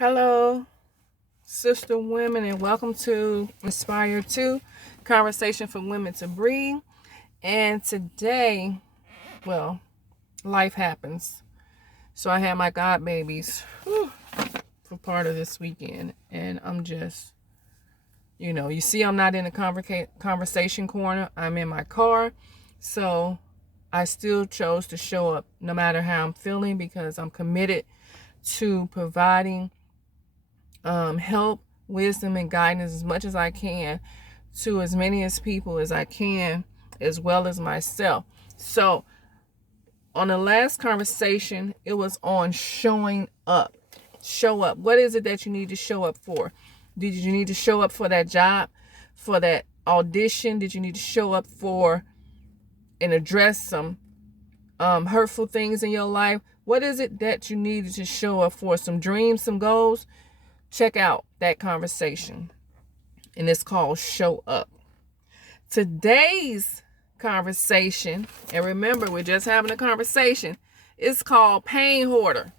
Hello, sister women, and welcome to Inspire 2 Conversation for Women to Breathe. And today, well, life happens. So I had my god babies for part of this weekend, and I'm just, you see, I'm not in the conversation corner. I'm in my car. So I still chose to show up no matter how I'm feeling because I'm committed to providing help, wisdom, and guidance as much as I can to as many as people as I can, as well as myself. So on the last conversation, it was on showing up. Show up. What is it that you need to show up for? Did you need to show up for that job, for that audition? Did you need to show up for and address some hurtful things in your life? What is it that you needed to show up for? Some dreams, some goals? Check out that conversation, and it's called Show Up. Today's conversation, and remember, we're just having a conversation, it's called Pain Hoarder.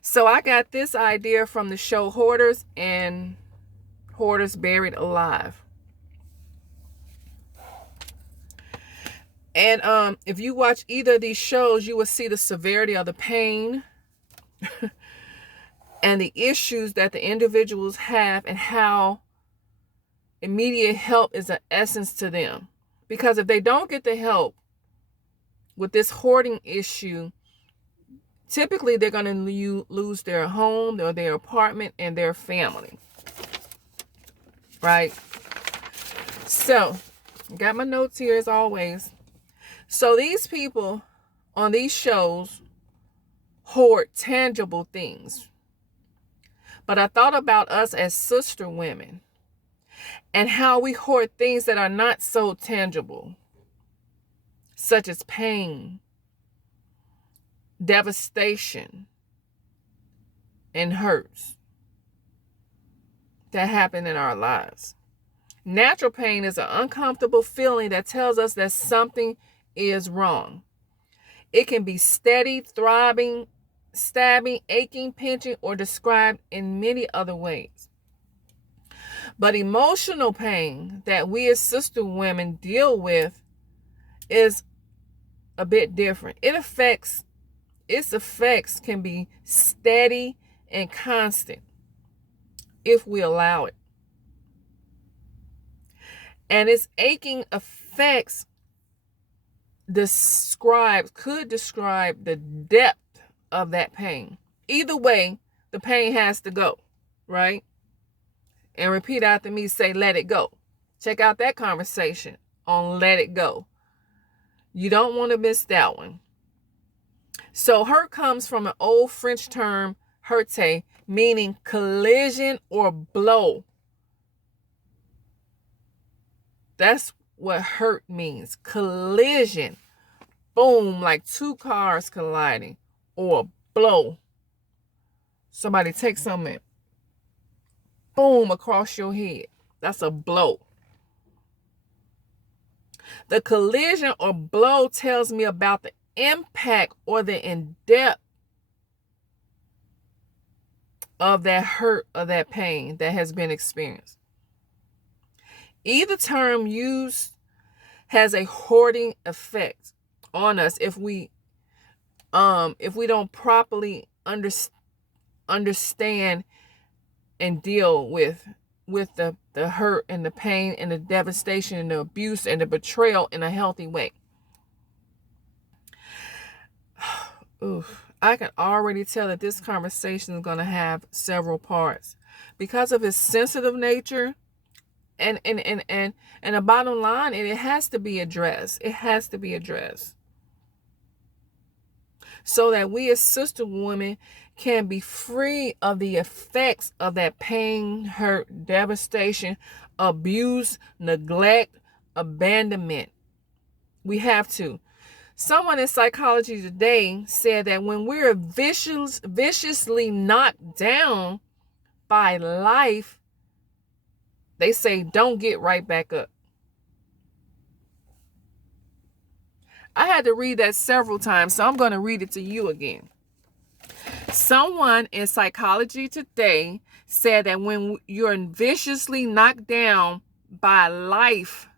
So I got this idea from the show Hoarders and Hoarders Buried Alive. And if you watch either of these shows, you will see the severity of the pain and the issues that the individuals have and how immediate help is an essence to them. Because if they don't get the help with this hoarding issue, typically they're going to lose their home or their apartment and their family. Right? So, got my notes here as always. So these people on these shows hoard tangible things. But I thought about us as sister women and how we hoard things that are not so tangible, such as pain, devastation, and hurts that happen in our lives. Natural pain is an uncomfortable feeling that tells us that something is wrong. It can be steady, throbbing, stabbing, aching, pinching, or described in many other ways. But emotional pain that we as sister women deal with is a bit different. Its effects can be steady and constant if we allow it. And its aching effects could describe the depth of that pain. Either way, the pain has to go, right? And repeat after me, say, let it go. Check out that conversation on let it go. You don't want to miss that one. So hurt comes from an old French term, heurter, meaning collision or blow. That's what hurt means. Collision. Boom, like two cars colliding. Or blow. Somebody takes something, boom, across your head. That's a blow. The collision or blow tells me about the impact or the in-depth of that hurt or that pain that has been experienced. Either term used has a hoarding effect on us if we don't properly understand and deal with the hurt and the pain and the devastation and the abuse and the betrayal in a healthy way. Oof. I can already tell that this conversation is going to have several parts because of its sensitive nature. And the bottom line, it has to be addressed. It has to be addressed. So that we as sister women can be free of the effects of that pain, hurt, devastation, abuse, neglect, abandonment. We have to. Someone in psychology today said that when we're viciously knocked down by life, they say, don't get right back up. I had to read that several times, so I'm going to read it to you again. Someone in Psychology Today said that when you're viciously knocked down by life,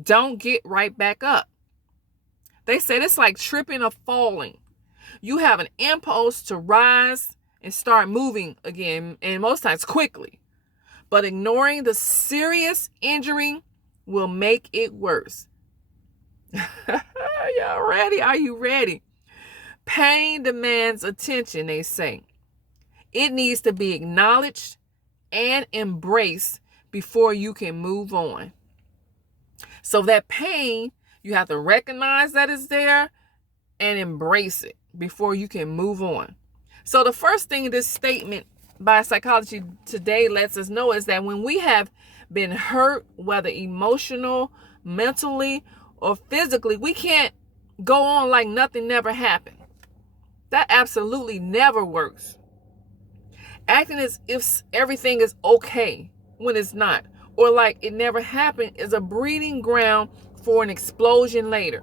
don't get right back up. They said it's like tripping or falling. You have an impulse to rise and start moving again, and most times quickly. But ignoring the serious injury will make it worse. Y'all ready? Are you ready? Pain demands attention, they say. It needs to be acknowledged and embraced before you can move on. So that pain, you have to recognize that it's there and embrace it before you can move on. So the first thing this statement by Psychology Today lets us know is that when we have been hurt, whether emotional, mentally, or physically, we can't go on like nothing never happened. That absolutely never works. Acting as if everything is okay when it's not, or like it never happened, is a breeding ground for an explosion later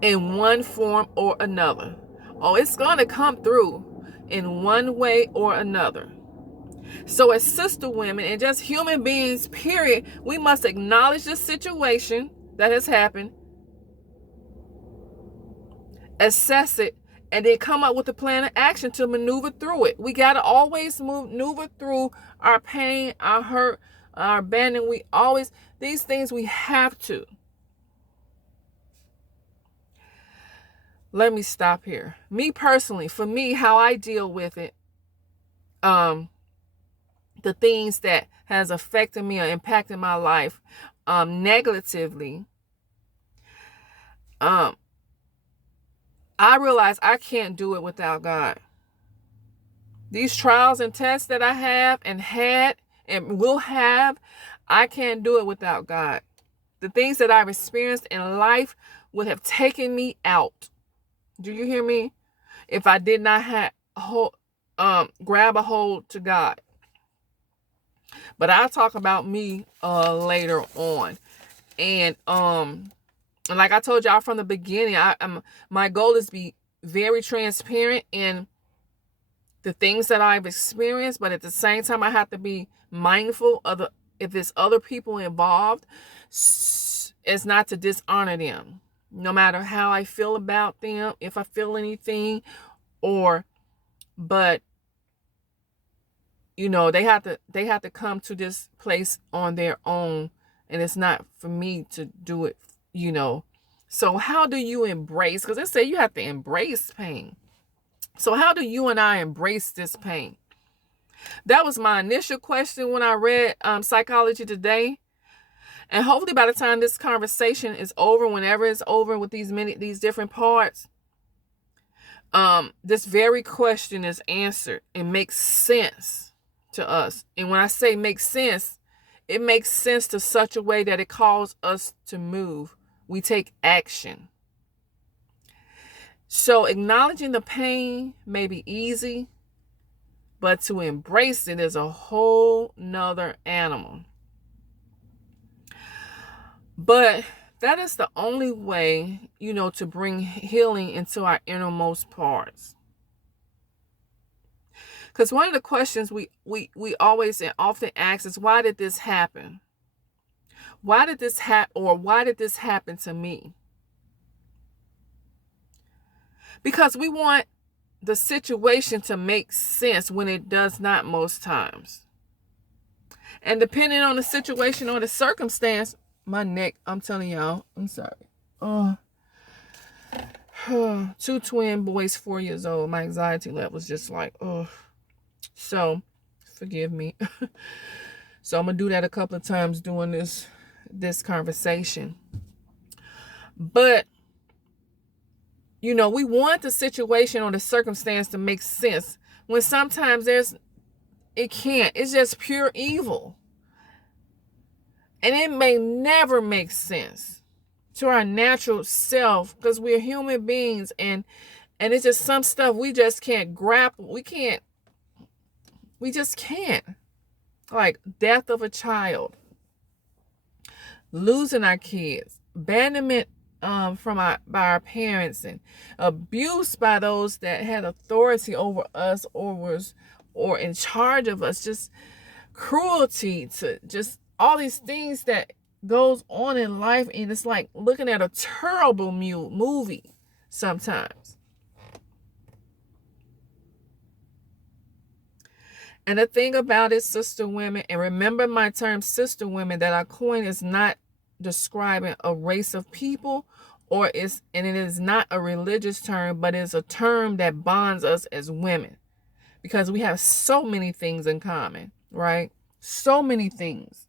in one form or another. Oh, it's going to come through in one way or another. So as sister women and just human beings, period, we must acknowledge the situation that has happened, assess it, and then come up with a plan of action to maneuver through it. We got to always maneuver through our pain, our hurt, our abandonment. These things we have to. Let me stop here. Me personally, for me, how I deal with it, the things that has affected me or impacted my life negatively, I realize I can't do it without God. These trials and tests that I have and had and will have, I can't do it without God. The things that I've experienced in life would have taken me out. Do you hear me? If I did not grab a hold to God. But I'll talk about me later on. And like I told y'all from the beginning, my goal is to be very transparent in the things that I've experienced, but at the same time, I have to be mindful of if there's other people involved, it's not to dishonor them, no matter how I feel about them, if I feel anything, but you know, they have to come to this place on their own, and it's not for me to do it, you know. So how do you embrace, because they say you have to embrace pain. So how do you and I embrace this pain? That was my initial question when I read Psychology Today. And hopefully by the time this conversation is over, whenever it's over with these different parts, this very question is answered and makes sense to us. And when I say makes sense, it makes sense to such a way that it calls us to move. We take action. So acknowledging the pain may be easy, but to embrace it is a whole nother animal. But that is the only way, you know, to bring healing into our innermost parts. Because one of the questions we always and often ask is, why did this happen? Why did this happen, or why did this happen to me? Because we want the situation to make sense when it does not most times. And depending on the situation or the circumstance, my neck, I'm telling y'all, I'm sorry. Two twin boys, 4 years old. My anxiety level was just like, So, forgive me. So I'm going to do that a couple of times during this conversation. But you know, we want the situation or the circumstance to make sense when sometimes it can't. It's just pure evil. And it may never make sense to our natural self, because we're human beings, and it's just some stuff we just can't grapple. We just can't. Like death of a child, losing our kids, abandonment by our parents, and abuse by those that had authority over us or in charge of us, just cruelty to just all these things that goes on in life. And it's like looking at a terrible movie sometimes. And the thing about it, sister women, and remember my term sister women that I coined is not describing a race of people, and it is not a religious term, but it's a term that bonds us as women, because we have so many things in common, right? So many things.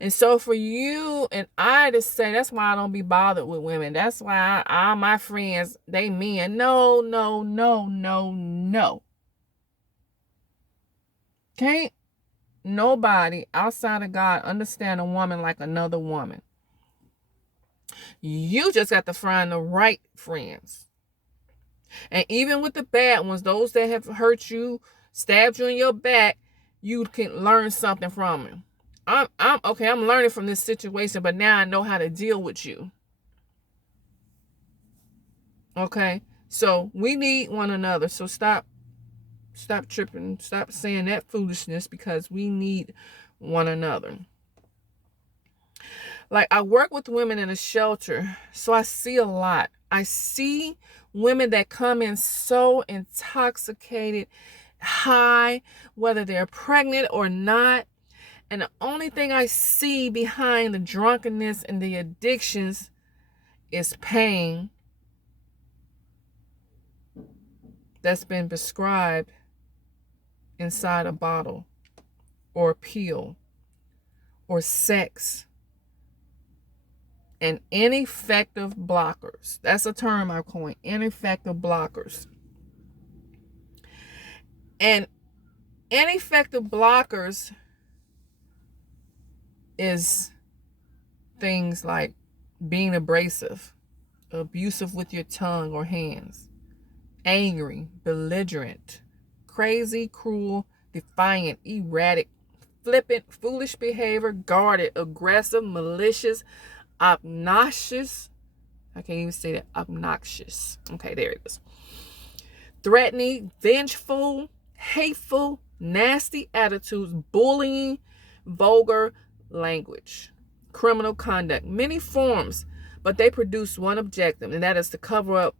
And so for you and I to say, that's why I don't be bothered with women. That's why all my friends, they men. No. Can't nobody outside of God understand a woman like another woman. You just got to find the right friends. And even with the bad ones, those that have hurt you, stabbed you in your back, you can learn something from them. I'm learning from this situation, but now I know how to deal with you. Okay? So we need one another. So stop tripping. Stop saying that foolishness, because we need one another. Like, I work with women in a shelter, so I see a lot. I see women that come in so intoxicated, high, whether they're pregnant or not. And the only thing I see behind the drunkenness and the addictions is pain that's been prescribed inside a bottle, or a pill, or sex, and ineffective blockers. That's a term I coined, ineffective blockers. And ineffective blockers is things like being abrasive, abusive with your tongue or hands, angry, belligerent, crazy, cruel, defiant, erratic, flippant, foolish behavior, guarded, aggressive, malicious, obnoxious. I can't even say that. Obnoxious. Okay, there it is. Threatening, vengeful, hateful, nasty attitudes, bullying, vulgar language, criminal conduct, many forms, but they produce one objective, and that is to cover up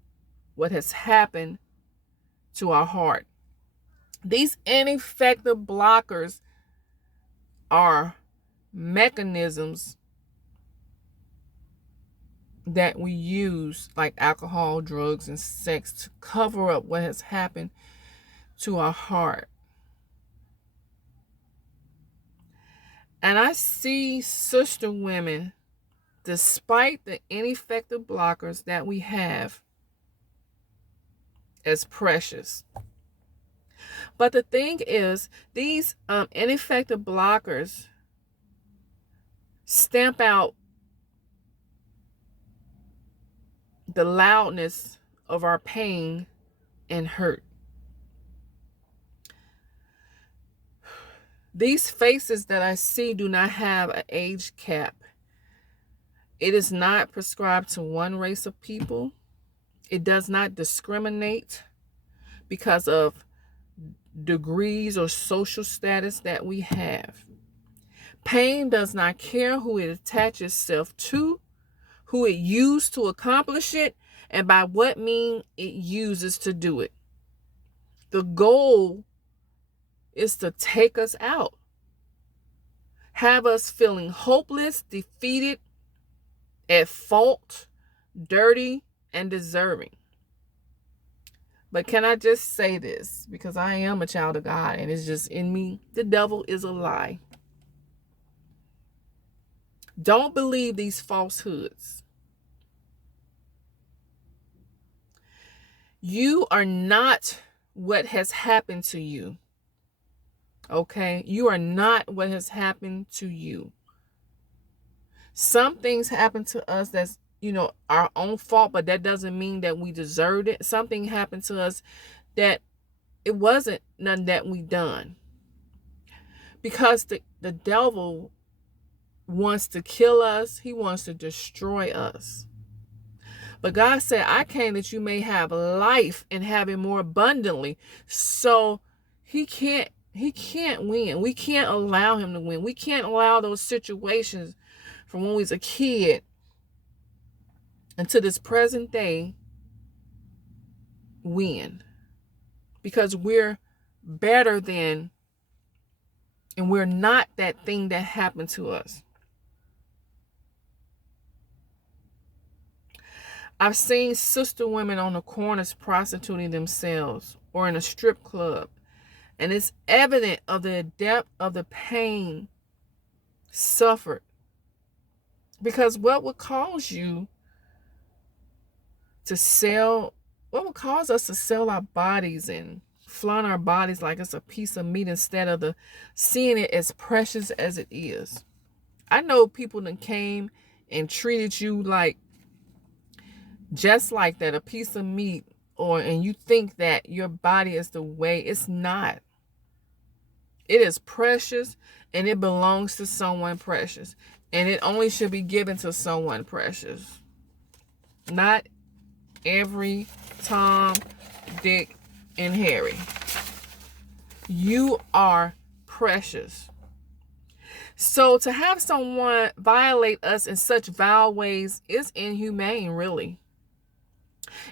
what has happened to our heart. These ineffective blockers are mechanisms that we use, like alcohol, drugs, and sex, to cover up what has happened to our heart. And I see sister women, despite the ineffective blockers that we have, as precious. But the thing is, these ineffective blockers stamp out the loudness of our pain and hurt. These faces that I see do not have an age cap. It is not prescribed to one race of people. It does not discriminate because of degrees or social status that we have. Pain does not care who it attaches itself to, who it used to accomplish it, and by what means it uses to do it. The goal is to take us out, have us feeling hopeless, defeated, at fault, dirty, and deserving. But can I just say this, because I am a child of God and it's just in me, the devil is a lie. Don't believe these falsehoods. You are not what has happened to you. Okay? You are not what has happened to you. Some things happen to us that's, our own fault, but that doesn't mean that we deserved it. Something happened to us that it wasn't nothing that we done. Because the devil wants to kill us. He wants to destroy us. But God said, I came that you may have life and have it more abundantly. So he can't win. We can't allow him to win. We can't allow those situations from when we was a kid until this present day win. Because we're better than, and we're not that thing that happened to us. I've seen sister women on the corners prostituting themselves or in a strip club. And it's evident of the depth of the pain suffered. Because what would cause you to sell, what would cause us to sell our bodies and flaunt our bodies like it's a piece of meat instead of seeing it as precious as it is? I know people that came and treated you like just like that, a piece of meat, and you think that your body is the way. It's not. It is precious, and it belongs to someone precious, and it only should be given to someone precious. Not every Tom, Dick, and Harry. You are precious. So to have someone violate us in such vile ways is inhumane, really.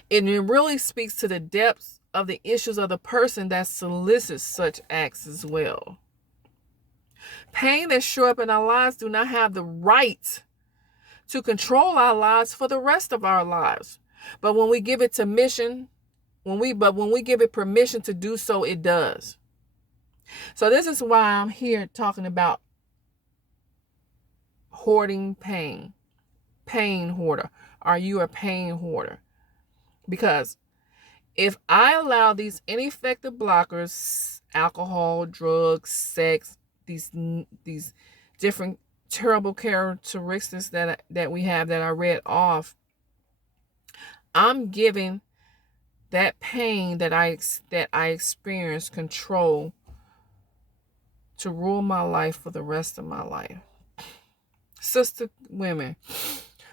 And it really speaks to the depths of the issues of the person that solicits such acts as well. Pain that show up in our lives do not have the right to control our lives for the rest of our lives. But when we give it permission, when we give it permission to do so, it does. So this is why I'm here talking about hoarding pain. Pain hoarder. Are you a pain hoarder? Because if I allow these ineffective blockers, alcohol, drugs, sex, these different terrible characteristics that we have that I read off, I'm giving that pain that I experience control to rule my life for the rest of my life. Sister women,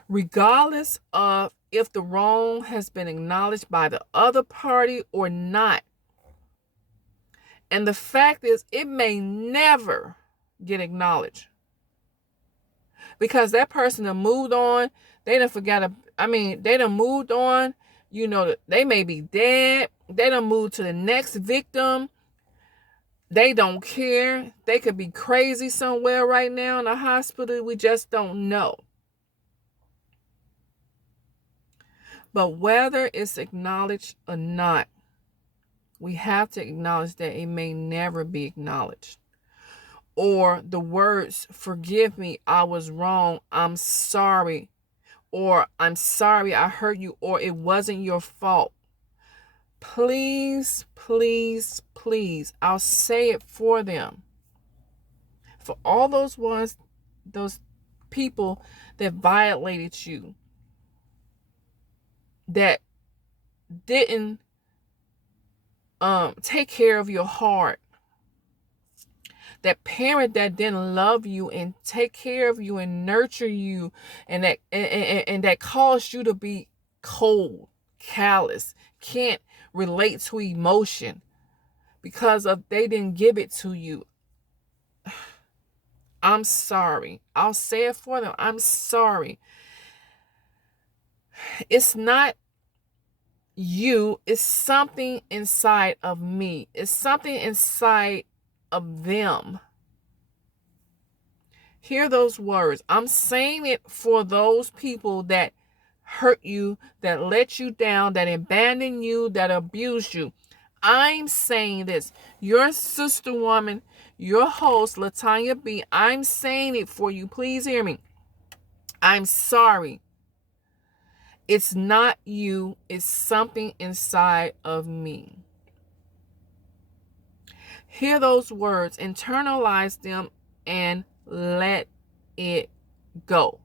regardless of if the wrong has been acknowledged by the other party or not, and the fact is it may never get acknowledged because that person done moved on. They done moved on. You know, they may be dead. They done moved to the next victim. They don't care. They could be crazy somewhere right now in a hospital. We just don't know. But whether it's acknowledged or not, we have to acknowledge that it may never be acknowledged. Or the words, forgive me, I was wrong, I'm sorry, or I'm sorry I hurt you, or it wasn't your fault. Please, please, please, I'll say it for them. For all those ones, those people that violated you, that didn't take care of your heart, that parent that didn't love you and take care of you and nurture you, and that caused you to be cold, callous, can't relate to emotion because of they didn't give it to you. I'm sorry. I'll say it for them. I'm sorry. It's not you. It's something inside of me. It's something inside of them. Hear those words. I'm saying it for those people that hurt you, that let you down, that abandoned you, that abused you. I'm saying this. Your sister woman, your host, Latanya B. I'm saying it for you. Please hear me. I'm sorry. It's not you. It's something inside of me. Hear those words, internalize them, and let it go.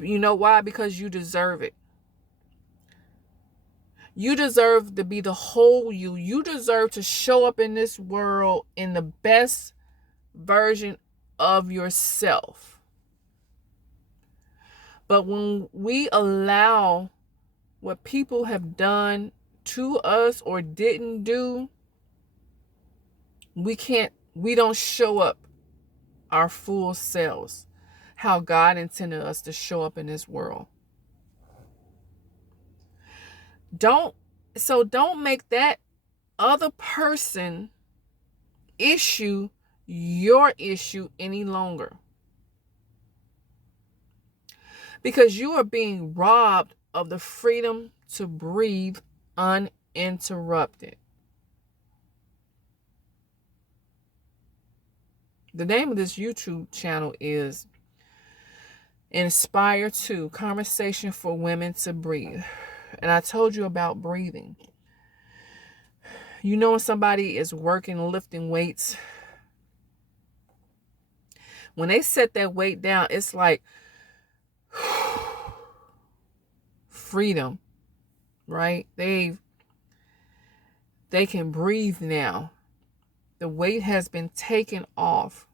You know why? Because you deserve it. You deserve to be the whole you. You deserve to show up in this world in the best version of yourself. But when we allow what people have done to us or didn't do, we don't show up our full selves, how God intended us to show up in this world. Don't make that other person issue your issue any longer. Because you are being robbed of the freedom to breathe uninterrupted. The name of this YouTube channel is Inspire 2, Conversation for Women to Breathe. And I told you about breathing. You know when somebody is working, lifting weights, when they set that weight down, it's like freedom, right? They can breathe now. The weight has been taken off.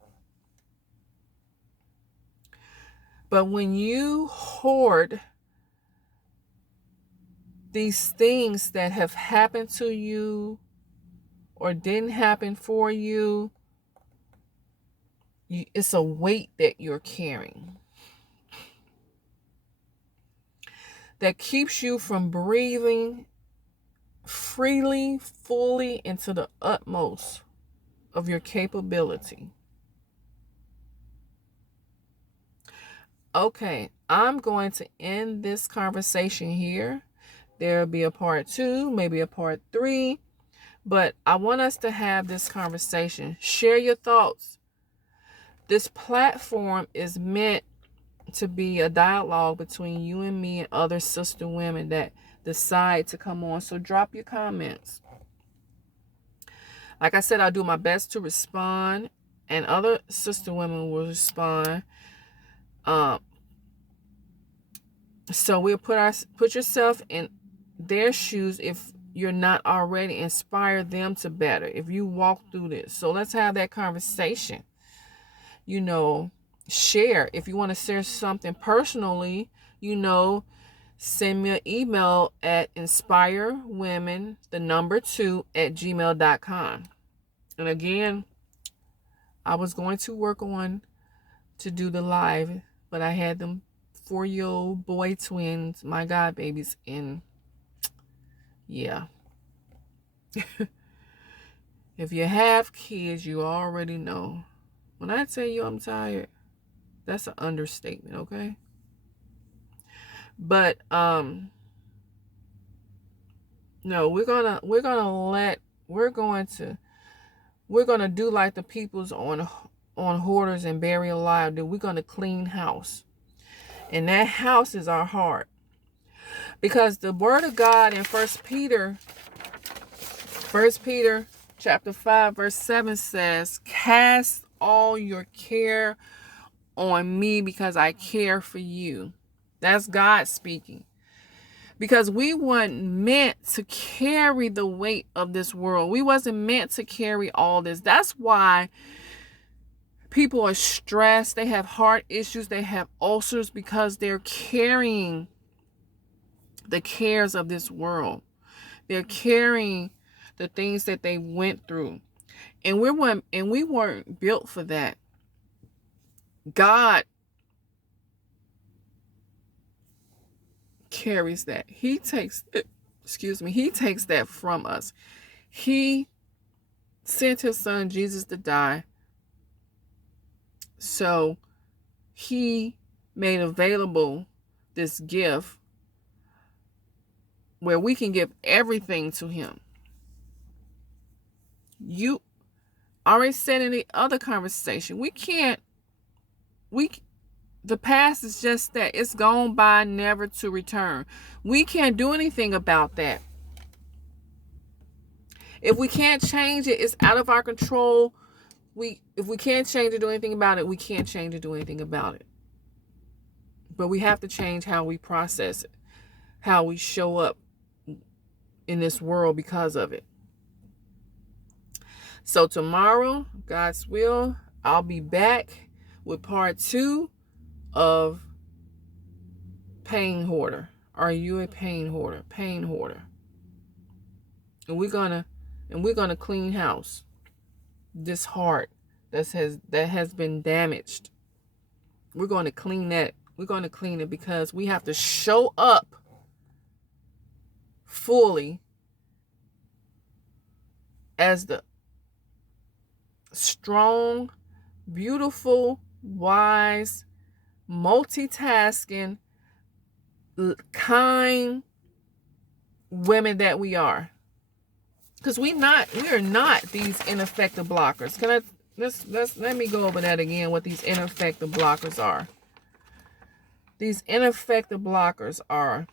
But when you hoard these things that have happened to you or didn't happen for you, it's a weight that you're carrying that keeps you from breathing freely, fully, into the utmost of your capability. Okay, I'm going to end this conversation here. There'll be a part 2, maybe a part 3, but I want us to have this conversation. Share your thoughts. This platform is meant to be a dialogue between you and me and other sister women that decide to come on. So drop your comments. Like I said, I'll do my best to respond, and other sister women will respond. So we'll put yourself in their shoes if you're not already. Inspire them to better if you walk through this. So let's have that conversation. Share. If you want to share something personally, send me an email at inspirewomen2@gmail.com. And again, I was going to work on to do the live, but I had them 4-year-old boy twins, my god babies, and yeah. If you have kids, you already know. When I tell you I'm tired, that's an understatement, okay? But no, we're gonna do like the peoples on Hoarders and Burial Alive. We're gonna clean house, and that house is our heart, because the word of God in 1 Peter chapter 5 verse 7 says, "Cast all your care on me because I care for you." That's God speaking. Because we weren't meant to carry the weight of this world. We wasn't meant to carry all this. That's why people are stressed. They have heart issues. They have ulcers, because they're carrying the cares of this world. They're carrying the things that they went through. And we weren't built for that. God carries that. He takes that from us. He sent his son Jesus to die. So he made available this gift where we can give everything to him. You already said in the other conversation, the past is just that. It's gone by, never to return. We can't do anything about that. If we can't change it, it's out of our control. If we can't change or do anything about it, we can't change or do anything about it. But we have to change how we process it, how we show up in this world because of it. So tomorrow, God's will, I'll be back. with part 2 of Pain Hoarder. Are you a pain hoarder? Pain hoarder. And we're gonna clean house. This heart that has been damaged. We're going to clean that. We're going to clean it because we have to show up fully as the strong, beautiful, wise, multitasking, kind women that we are. Because we are not these ineffective blockers. Let me go over that again, what these ineffective blockers are. These ineffective blockers are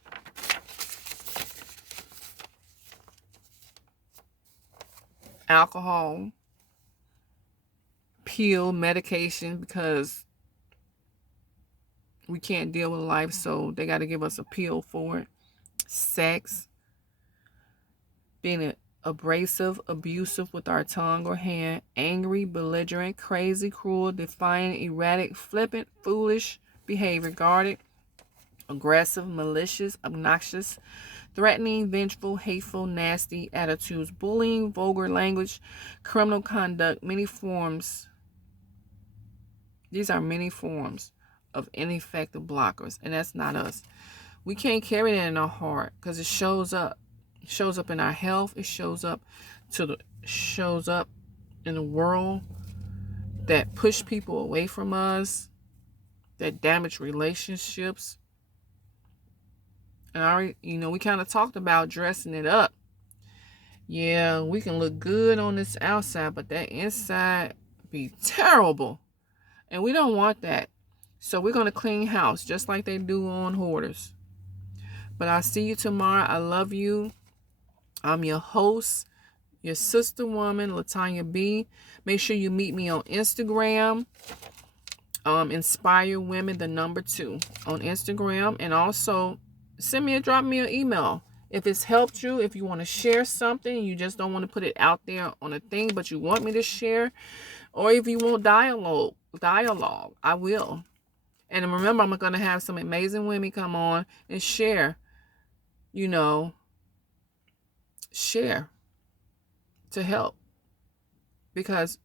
alcohol, pill, medication, because we can't deal with life, so they got to give us a pill for it. Sex, being abrasive, abusive with our tongue or hand, angry, belligerent, crazy, cruel, defiant, erratic, flippant, foolish behavior, guarded, aggressive, malicious, obnoxious, threatening, vengeful, hateful, nasty attitudes, bullying, vulgar language, criminal conduct, many forms. These are many forms of ineffective blockers, and that's not us. We can't carry that in our heart because it shows up. It shows up in our health. It shows up in the world that push people away from us, that damage relationships. And we kind of talked about dressing it up. Yeah, we can look good on this outside, but that inside be terrible. And we don't want that. So we're going to clean house just like they do on Hoarders. But I'll see you tomorrow. I love you. I'm your host, your sister woman, Latanya B. Make sure you meet me on Instagram. Inspire Women, the number 2 on Instagram. And also drop me an email. If it's helped you, if you want to share something, you just don't want to put it out there on a thing, but you want me to share, or if you want dialogue, I will. And remember, I'm going to have some amazing women come on and share, share to help. Because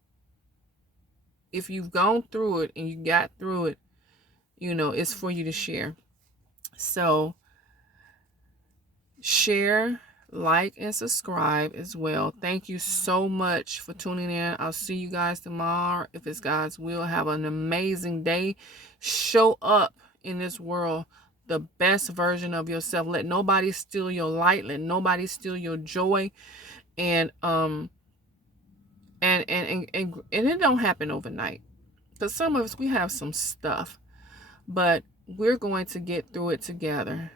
if you've gone through it and you got through it, it's for you to share. So share, like, and subscribe as well. Thank you so much for tuning in. I'll see you guys tomorrow. If it's God's will, have an amazing day. Show up in this world the best version of yourself. Let nobody steal your light. Let nobody steal your joy. And it don't happen overnight. Because some of us, we have some stuff. But we're going to get through it together.